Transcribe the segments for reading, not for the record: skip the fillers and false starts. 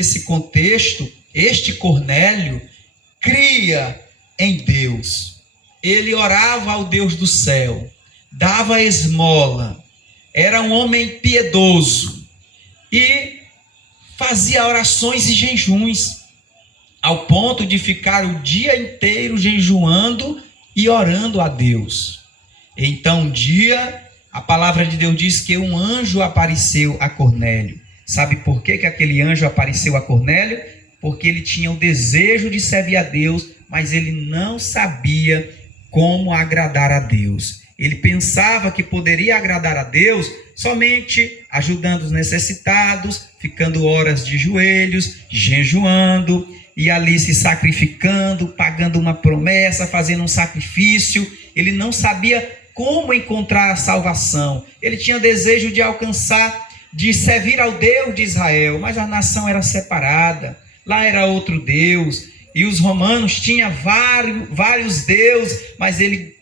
nesse contexto, este Cornélio cria em Deus. Ele orava ao Deus do céu, dava esmola, era um homem piedoso e fazia orações e jejuns, ao ponto de ficar o dia inteiro jejuando e orando a Deus. Então um dia, a palavra de Deus diz que um anjo apareceu a Cornélio. Sabe por que aquele anjo apareceu a Cornélio? Porque ele tinha o desejo de servir a Deus, mas ele não sabia como agradar a Deus. Ele pensava que poderia agradar a Deus somente ajudando os necessitados, ficando horas de joelhos, jejuando e ali se sacrificando, pagando uma promessa, fazendo um sacrifício. Ele não sabia como encontrar a salvação. Ele tinha desejo de alcançar, de servir ao Deus de Israel, mas a nação era separada. Lá era outro Deus, e os romanos tinham vários deuses, mas ele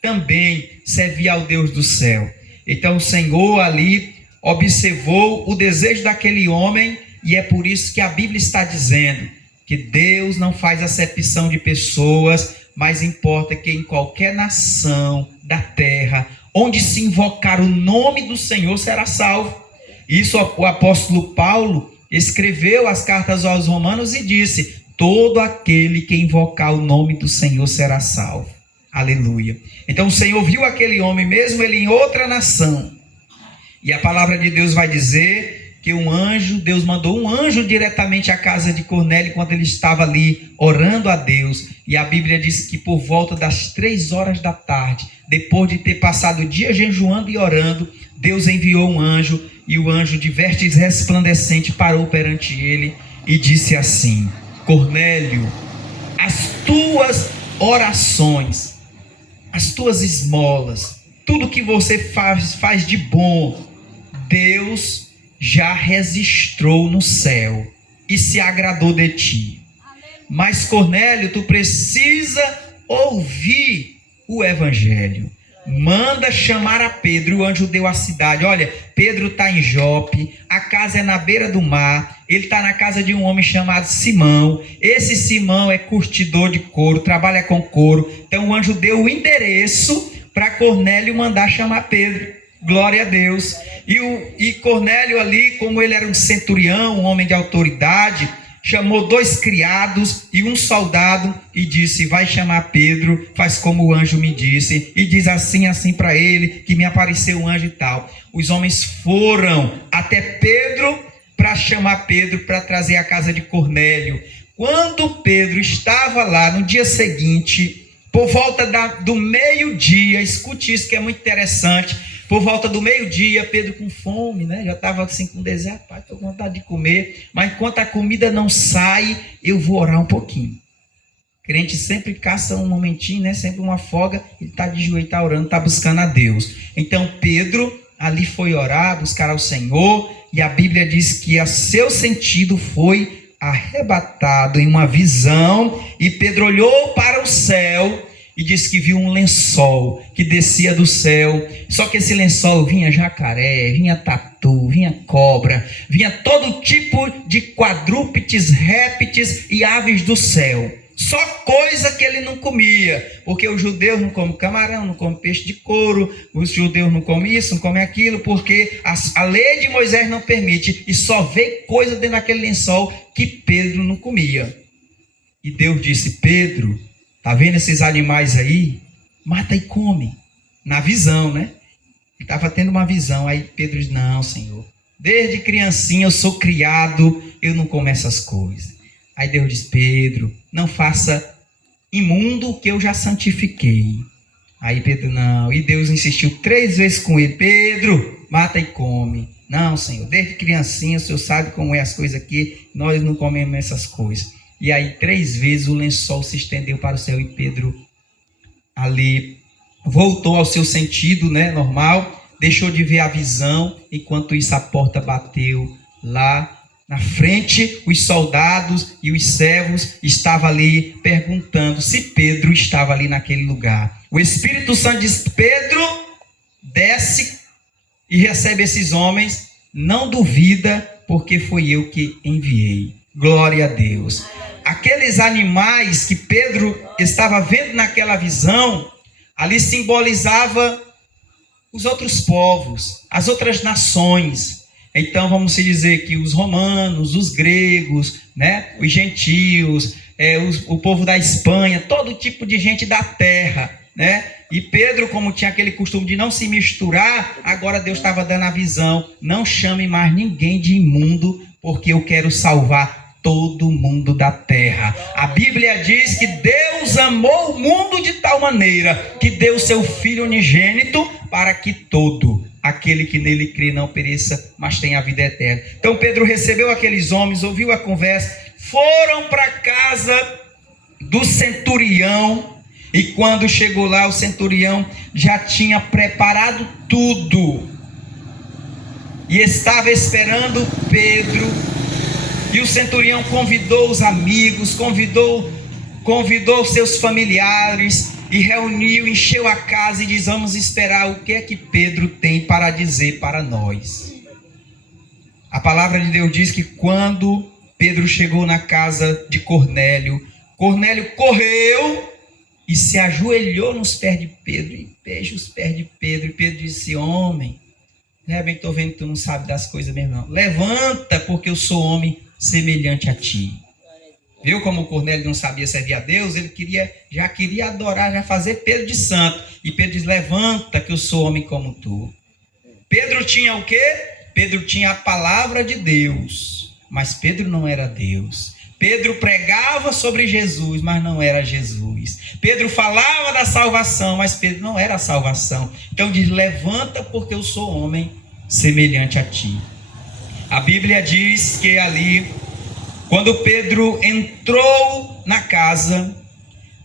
também servia ao Deus do céu. Então o Senhor ali observou o desejo daquele homem, e é por isso que a Bíblia está dizendo que Deus não faz acepção de pessoas, mas importa que em qualquer nação da terra, onde se invocar o nome do Senhor, será salvo. Isso o apóstolo Paulo escreveu as cartas aos romanos e disse: todo aquele que invocar o nome do Senhor será salvo. Aleluia. Então o Senhor viu aquele homem, mesmo ele em outra nação, e a palavra de Deus vai dizer que Deus mandou um anjo diretamente à casa de Cornélio enquanto ele estava ali orando a Deus. E a Bíblia diz que por volta das 3 horas da tarde, depois de ter passado o dia jejuando e orando, Deus enviou um anjo, e o anjo de vestes resplandecente parou perante ele e disse assim: Cornélio, as tuas orações, as tuas esmolas, tudo que você faz de bom, Deus já registrou no céu e se agradou de ti. Mas Cornélio, tu precisa ouvir o evangelho. Manda chamar a Pedro. E o anjo deu a cidade. Olha, Pedro está em Jope, a casa é na beira do mar, ele está na casa de um homem chamado Simão. Esse Simão é curtidor de couro, trabalha com couro. Então o anjo deu o endereço para Cornélio mandar chamar Pedro. Glória a Deus. E Cornélio ali, como ele era um centurião, um homem de autoridade, chamou 2 criados e um soldado e disse: vai chamar Pedro, faz como o anjo me disse, e diz assim para ele, que me apareceu um anjo e tal. Os homens foram até Pedro para chamar Pedro, para trazer a casa de Cornélio. Quando Pedro estava lá no dia seguinte, por volta do meio-dia, escute isso que é muito interessante, por volta do meio-dia, Pedro com fome, né? Já estava assim com desejo, pai, estou com vontade de comer, mas enquanto a comida não sai, eu vou orar um pouquinho. Crente sempre caça um momentinho, né? Sempre uma folga, ele está de joelho, está orando, está buscando a Deus. Então Pedro ali foi orar, buscar ao Senhor, e a Bíblia diz que a seu sentido foi arrebatado em uma visão, e Pedro olhou para o céu e disse que viu um lençol que descia do céu. Só que esse lençol vinha jacaré, vinha tatu, vinha cobra, vinha todo tipo de quadrúpedes, répteis e aves do céu. Só coisa que ele não comia, porque os judeus não comem camarão, não comem peixe de couro, os judeus não comem isso, não comem aquilo, porque a lei de Moisés não permite, e só veio coisa dentro daquele lençol que Pedro não comia. E Deus disse: Pedro, tá vendo esses animais aí? Mata e come. Na visão, né? Ele estava tendo uma visão. Aí Pedro disse: não, Senhor, desde criancinha eu sou criado, eu não como essas coisas. Aí Deus disse: Pedro, não faça imundo o que eu já santifiquei. Aí Pedro: não. E Deus insistiu 3 vezes com ele: Pedro, mata e come. Não, Senhor, desde criancinha o Senhor sabe como é as coisas aqui, nós não comemos essas coisas. E aí 3 vezes o lençol se estendeu para o céu e Pedro ali voltou ao seu sentido, né, normal, deixou de ver a visão. Enquanto isso, a porta bateu lá na frente. Os soldados e os servos estavam ali perguntando se Pedro estava ali naquele lugar. O Espírito Santo diz: Pedro, desce e recebe esses homens, não duvida, porque foi eu que enviei. Glória a Deus. Aqueles animais que Pedro estava vendo naquela visão, ali simbolizava os outros povos, as outras nações. Então vamos dizer que os romanos, os gregos, né, os gentios, o povo da Espanha, todo tipo de gente da terra, né? E Pedro, como tinha aquele costume de não se misturar, agora Deus estava dando a visão: não chame mais ninguém de imundo, porque eu quero salvar todo mundo da terra. A Bíblia diz que Deus amou o mundo de tal maneira que deu seu Filho unigênito para que todo aquele que nele crê não pereça, mas tenha a vida eterna. Então Pedro recebeu aqueles homens, ouviu a conversa, foram para a casa do centurião, e quando chegou lá, o centurião já tinha preparado tudo e estava esperando Pedro. E o centurião convidou os amigos, convidou seus familiares e reuniu, encheu a casa e diz: vamos esperar o que é que Pedro tem para dizer para nós. A palavra de Deus diz que quando Pedro chegou na casa de Cornélio, Cornélio correu e se ajoelhou nos pés de Pedro e beijou os pés de Pedro. E Pedro disse: homem, bem, estou vendo que tu não sabe das coisas mesmo não. Levanta, porque eu sou homem semelhante a ti. Viu como o Cornélio não sabia servir a Deus? Ele já queria adorar, já fazer Pedro de santo. E Pedro diz: levanta, que eu sou homem como tu. Pedro tinha o quê? Pedro tinha a palavra de Deus, mas Pedro não era Deus. Pedro pregava sobre Jesus, mas não era Jesus. Pedro falava da salvação, mas Pedro não era a salvação. Então diz: levanta, porque eu sou homem semelhante a ti. A Bíblia diz que ali, quando Pedro entrou na casa,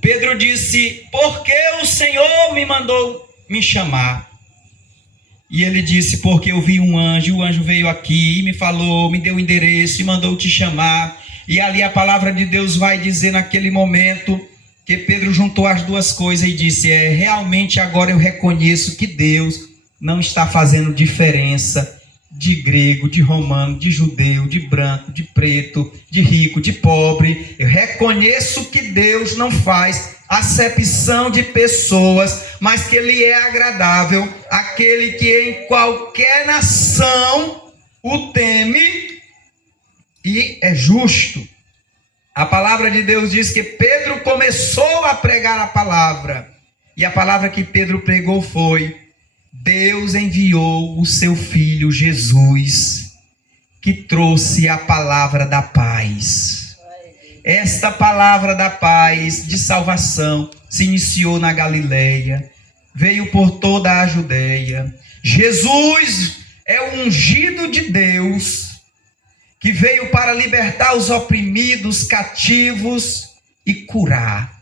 Pedro disse: por que o Senhor me mandou me chamar? E ele disse: porque eu vi um anjo, e o anjo veio aqui e me falou, me deu o endereço e mandou te chamar. E ali a palavra de Deus vai dizer naquele momento que Pedro juntou as duas coisas e disse: realmente agora eu reconheço que Deus não está fazendo diferença de grego, de romano, de judeu, de branco, de preto, de rico, de pobre. Eu reconheço que Deus não faz acepção de pessoas, mas que Ele é agradável àquele que em qualquer nação o teme e é justo. A palavra de Deus diz que Pedro começou a pregar a palavra, e a palavra que Pedro pregou foi: Deus enviou o seu Filho Jesus, que trouxe a palavra da paz. Esta palavra da paz, de salvação, se iniciou na Galileia, veio por toda a Judeia. Jesus é o ungido de Deus, que veio para libertar os oprimidos, cativos e curar.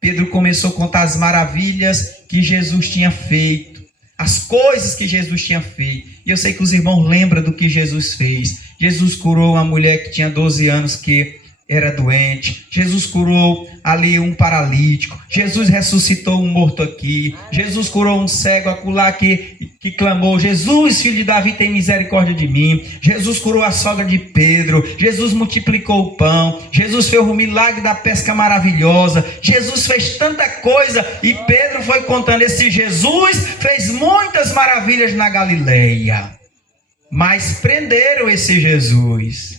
Pedro começou a contar as maravilhas que Jesus tinha feito, as coisas que Jesus tinha feito. E eu sei que os irmãos lembram do que Jesus fez. Jesus curou uma mulher que tinha 12 anos que era doente. Jesus curou ali um paralítico. Jesus ressuscitou um morto aqui. Jesus curou um cego acolá que clamou: Jesus, filho de Davi, tem misericórdia de mim. Jesus curou a sogra de Pedro. Jesus multiplicou o pão. Jesus fez o milagre da pesca maravilhosa. Jesus fez tanta coisa, e Pedro foi contando: esse Jesus fez muitas maravilhas na Galileia. Mas prenderam esse Jesus.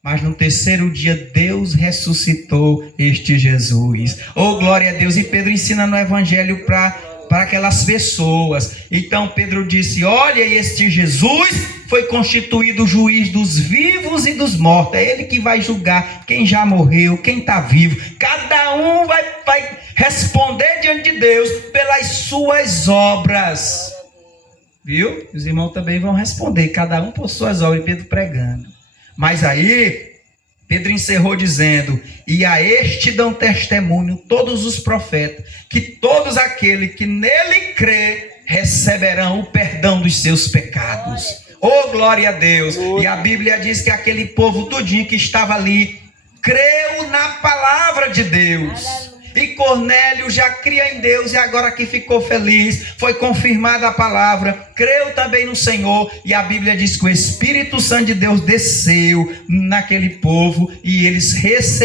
Mas no terceiro dia Deus ressuscitou este Jesus. Oh, glória a Deus! E Pedro ensina no evangelho para aquelas pessoas. Então Pedro disse: olha, este Jesus foi constituído juiz dos vivos e dos mortos. É ele que vai julgar quem já morreu, quem está vivo. Cada um vai responder diante de Deus pelas suas obras. Viu? Os irmãos também vão responder, cada um por suas obras. Pedro pregando. Mas aí, Pedro encerrou dizendo: e a este dão testemunho todos os profetas, que todos aqueles que nele crê receberão o perdão dos seus pecados. Oh, glória a Deus! E a Bíblia diz que aquele povo todinho que estava ali creu na palavra de Deus. E Cornélio já cria em Deus e agora que ficou feliz, foi confirmada a palavra, creu também no Senhor, e a Bíblia diz que o Espírito Santo de Deus desceu naquele povo e eles receberam